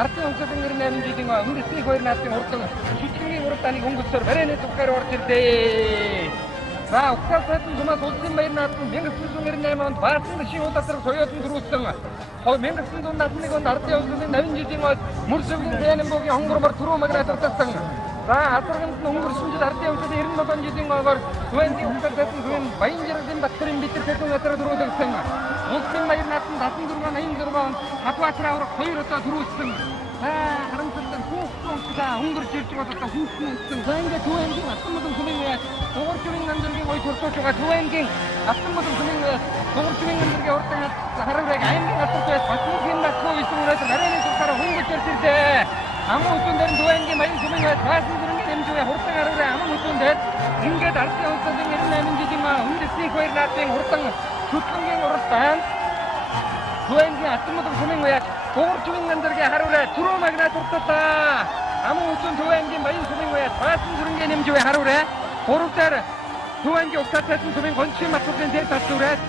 ардын онцлог нэр 8 жилийн өмнөсний 2 наадын урдан шүтлэнгийн урд даныг өнгөсөөр барайны зүгхээр орж ирлээ. За угтал сайдын зумаас улсын баяр наадсан 1998 онд Баасан шин улаасраг соёотон дөрүүлсэн 1971 онд ардын онцлогийн 80 жилийн мөрсөвгийн Дэнбогийн хонгормор түрүү магнат утсан. За хасарганд нь өнгөрсөн жил ардын онцлогийн 97 жилийн оогоор Түвэнгийн угтал сайдын зүүн Баянжиргийн Батрын битэр сайдын газар дөрүүлсэн. Улсын баяр наадсан 76 онд Хатбаатар аврах 2 удаа дөрүүлсэн. харамсалтай хүүхдүүдээ өнгөрч ирж байгаа одоо хүүхдүүд үтсэн. За ингээд Түвэнгийн Алтанмолон сүмийн дуурчгийн намдэргийн ой туршуулж байгаа Түвэнгийн Алтанмолон сүмийн дуурчгийн намдэргийн урдан харагрыг аймгийн асуултаас батлын батлуу исүүрээс нарийн зүгтээр хөнгөж ирлээ. Аман хүчүн дээр Түвэнгийн баян сүмийн таасан зүрхний хэмжээ хурдан хараграа аман хүчүн дээр ингээд ардын улсын 98 жилийн үндэсний 2 наадын хурдан шүтлэнгийн уралдаанд Түвэнгийн Алтанмолон сүмийн дуурчгийн намдэргийн харуулаа түрүү магнат урталаа. Аман хүчүн Түвэнгийн баян сүмийн таасан зүрхний хэмжээ харуулаа. Гуравдаар Түвэнгийн угтал сайдын сүмийн гончгийн матурын дээр татвараад